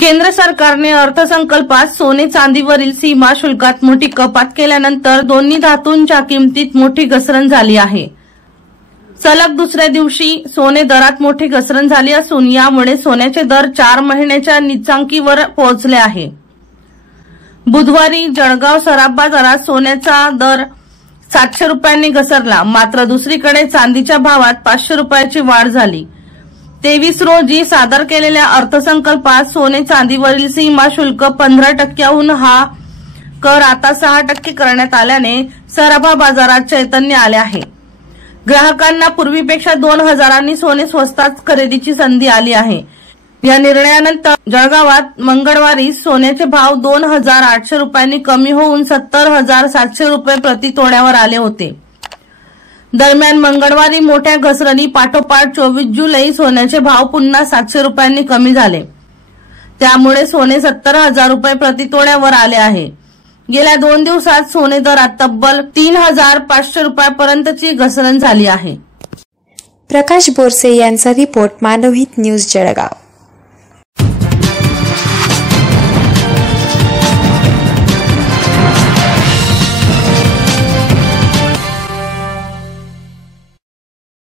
केंद्र सरकारने अर्थसंकल्पात सोने चांदीवरील सीमा शुल्कात मोठी कपात केल्यानंतर दोन्ही धातूंच्या किमतीत मोठी घसरण झाली आहे। सलग दुसऱ्या दिवशी सोने दरात मोठी घसरण झाली असून यामुळे सोन्याचे दर 4 महिन्याच्या नीचांकीवर पोहोचले आहे। बुधवारी जळगाव सराफ बाजारात सोन्याचा दर 700 रुपयांनी घसरला, मात्र दुसरीकडे चांदीच्या भावात 500 रुपयाची वाढ झाली। 23 रोजी सादर केलेल्या अर्थसंकल्पात सोने चांदीवरील सीमा शुल्क 15% हा कर आता 6% करण्यात आल्याने सराफा बाजारात चैतन्य आले आहे। ग्राहकांना पूर्वीपेक्षा 2000 सोने स्वस्तात खरेदीची संधी आली आहे। या निर्णयानंतर जळगावात मंगळवारी सोन्याचे भाव 2800 रुपयांनी कमी होऊन 70700 रुपये प्रति तोड्यावर आले होते। दरम्यान मंगळवारी मोठ्या घसरणी पाठोपाठ 24 जुलै सोन्याचे भाव पुन्हा 700 रुपयांनी कमी झाले। त्यामुळे सोने 70000 रुपये प्रति तोड्यावर आले आहे। गेल्या 2 दिवसात सोने दरात तब्बल 3500 रुपयापर्यंतची घसरण झाली आहे। प्रकाश बोरसे यांचा रिपोर्ट, मानवहित न्यूज, जळगाव।